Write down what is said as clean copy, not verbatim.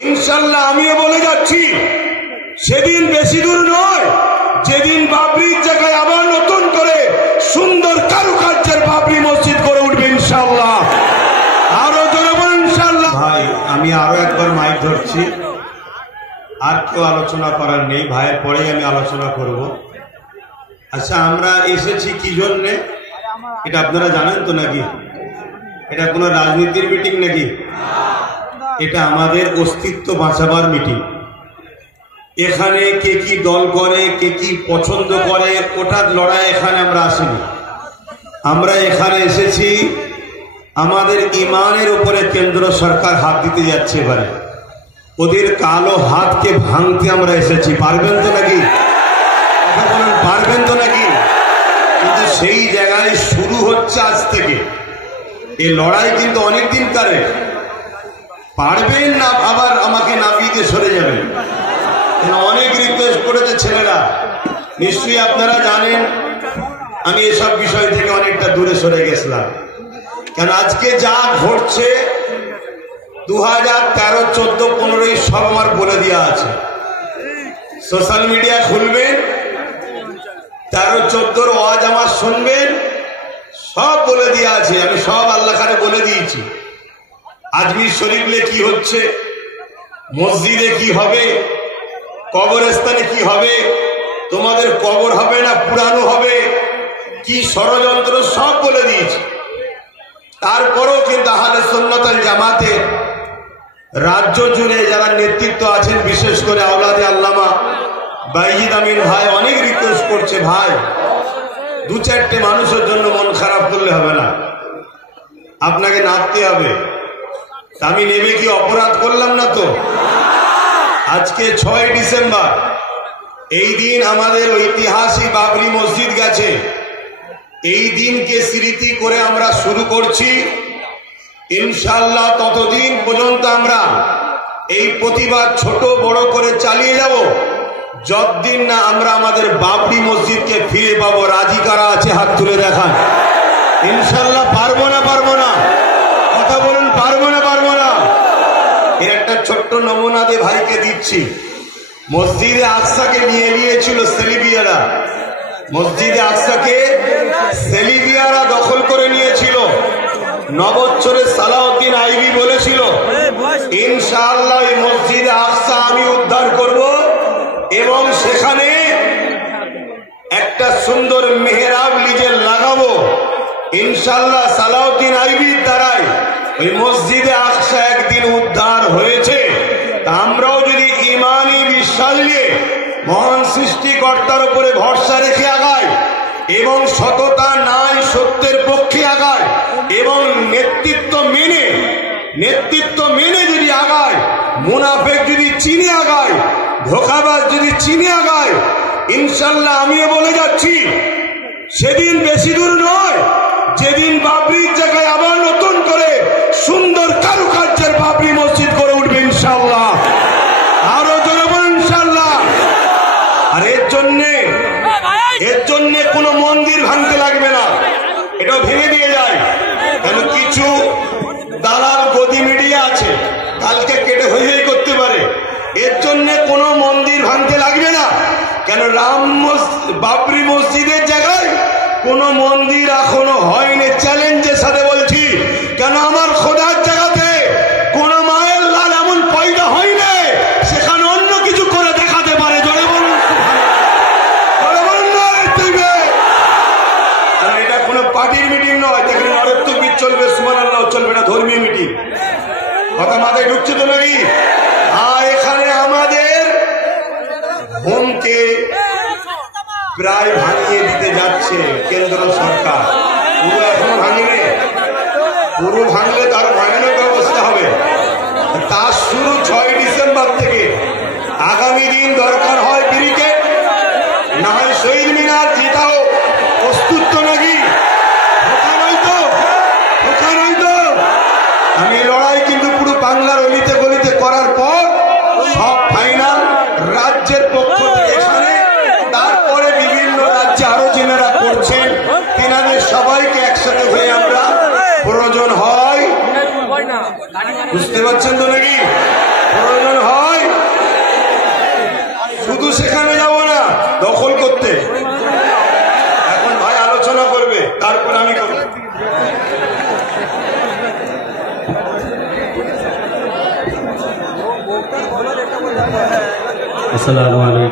ইনশাআল্লাহ আমিও বলে যাচ্ছি, সেদিন বেশি দূর নয় যেদিন বাবরির জায়গায় আবার নতুন করে সুন্দর কারুকার্যের বাবরি মসজিদ করে উঠবে ইনশাআল্লাহ। আরো জোরে বলুন ইনশাআল্লাহ। ভাই আমি আরো একবার মাইক ধরছি, আর কেউ আলোচনা করার নেই, ভাইয়ের পরেই আমি আলোচনা করব। আচ্ছা, আমরা এসেছি কি জন্যে এটা আপনারা জানেন তো নাকি? এটা কোনো রাজনীতির মিটিং নাকি? এটা আমাদের অস্তিত্ব বাঁচাবার মিটিং। এখানে কে কি দল করে, কে কি পছন্দ করে, ওটার লড়াই এখানে আমরা আসিনি। আমরা এখানে এসেছি আমাদের ইমানের উপরে কেন্দ্র সরকার হাত দিতে যাচ্ছে। এবারে ওদের কালো হাতকে ভাঙতে আমরা এসেছি। পারবেন তো নাকি? পারবেন তো নাকি? কিন্তু সেই জায়গায় শুরু হচ্ছে আজ থেকে। এই লড়াই কিন্তু অনেকদিন কারে। পারবেন না আবার আমাকে নামিয়ে দিয়ে সরে যাবেন। অনেক রিকোয়েস্ট করেছে ছেলেরা, নিশ্চয়ই আপনারা জানেন। আমি এসব বিষয় থেকে অনেকটা দূরে সরে গেছিলাম, কারণ আজকে যা ঘটছে 2013, 14, 15 সব আমার বলে দেওয়া আছে। সোশ্যাল মিডিয়া খুলবেন, 13, 14 ওয়াজ আমার শুনবেন, সব বলে দেওয়া আছে। আমি সব আল্লাহ কারে বলে দিয়েছি। আজমির শরীফে কি হচ্ছে, মসজিদে কি হবে, কবরস্থানে কি হবে, তোমাদের কবর হবে না পুরানো হবে, কি ষড়যন্ত্র সব বলে দিয়েছি। তারপরেও কিন্তু আহলে সুন্নাত ওয়াল জামাতে রাজ্য জুড়ে যারা নেতৃত্ব আছেন, বিশেষ করে আওলাদে আল্লামা বাইজিদ আমিন ভাই অনেক রিকোয়েস্ট করছে, ভাই 2-4টে মানুষের জন্য মন খারাপ করলে হবে না, আপনাকে নাচতে হবে। আমি নেমে কি অপরাধ করলাম না তো? আজকে 6 ডিসেম্বর, এই দিন আমাদের ঐতিহাসিক বাবরি মসজিদ গেছে। এই দিনকে স্মৃতি করে আমরা শুরু করছি। ইনশাআল্লাহ ততদিন পর্যন্ত আমরা এই প্রতিবাদ ছোট বড় করে চালিয়ে যাব যতদিন না আমরা আমাদের বাবরি মসজিদকে ফিরে পাবো। রাজি কারা আছে হাত তুলে দেখান। ইনশাআল্লাহ পারবো না? পারবো না? কথা বলুন, পারবো না? পারবো না? এর একটা ছোট্ট নমুনা দিয়ে ভাইকে দিচ্ছি। মসজিদে আকসাকে নিয়ে নিয়েছিল সেলিবিয়ারা। মসজিদে আকসাকে সেলিবিয়ারা দখল করে নিয়েছিল। নবচ্ছরে সালাউদ্দিন আইবি বলেছিল, ইনশাআল্লাহ এই মসজিদে আকসা আমি উদ্ধার করব এবং সেখানে একটা সুন্দর মেহরাব লিজে লাগাবো। ইনশাআল্লাহ সালাউদ্দিন আইবির দ্বারাই ওই মসজিদে আকসা একদিন উদ্ধার হয়েছে। তা আমরাও যদি ইমানি বিশ্বাস নিয়ে মহান সৃষ্টিকর্তার উপরে ভরসা রেখে আগাই এবং সততা নাই সত্যের পক্ষে আগায় এবং নেতৃত্ব মেনে যদি আগায়, মুনাফেক যদি চিনে আগায়, ধোঁকাবাজ যদি চিনে আগায়, ইনশাআল্লাহ আমিও বলে যাচ্ছি, সেদিন বেশি দূর নয় যেদিন বাবরির জায়গায় আবার নতুন করে সুন্দর কারুকার্যের বাবরি মসজিদ করে উঠবে ইনশাআল্লাহ। আরো জোরে বলুন ইনশাআল্লাহ। আর এর জন্য কোনো মন্দির ভাঙতে লাগবে না, এটাও ভেঙে দিয়ে যায়। কেন কিছু দালাল গদি মিডিয়া আছে, কালকে কেটে হয়ে করতে পারে। এর জন্য কোনো মন্দির ভাঙতে লাগবে না। কেন বাবরি মসজিদের জায়গায় কোন মন্দির এখনো হয়নি। চ্যালেঞ্জের সাথে বলছি, কেন আমার খোদার জায়গাতে কোন মায়ের লাল এমন পয়দা হয়নি সেখানে অন্য কিছু করে দেখাতে পারে। জোরে বলুন। এটা কোনো পার্টির মিটিং নয়, যেখানে নরত্ববিদ চলবে, সুবহানাল্লাহ চলবে না, ধর্মীয় মিটিং। কথা মাথায় ঢুকছে তো নাকি? এখানে আমাদের হোমকে প্রায় ভাঙিয়ে দিতে যাচ্ছে কেন্দ্র সরকার। পুরো এখনো ভাঙেনি। পুরো ভাঙলে তার ভয়ানক অবস্থা হবে। তার শুরু 6 ডিসেম্বর থেকে। আগামী দিন দরকার হয় ব্রিগেড, না হয় শহীদ মিনার, যেটাও প্রস্তুত তো নাকি? আমি লড়াই কিন্তু পুরো বাংলার অলিতে গলিতে করার পর সব ফাইনাল রাজ্যের পক্ষ থেকে এখানে, তারপরে বিভিন্ন রাজ্যে আরো যেনারা করছেন তেনাদের সবাইকে একসাথে হয়ে আমরা প্রয়োজন হয়, বুঝতে পারছেন তো নাকি? প্রয়োজন আসসালামু আলাইকুম।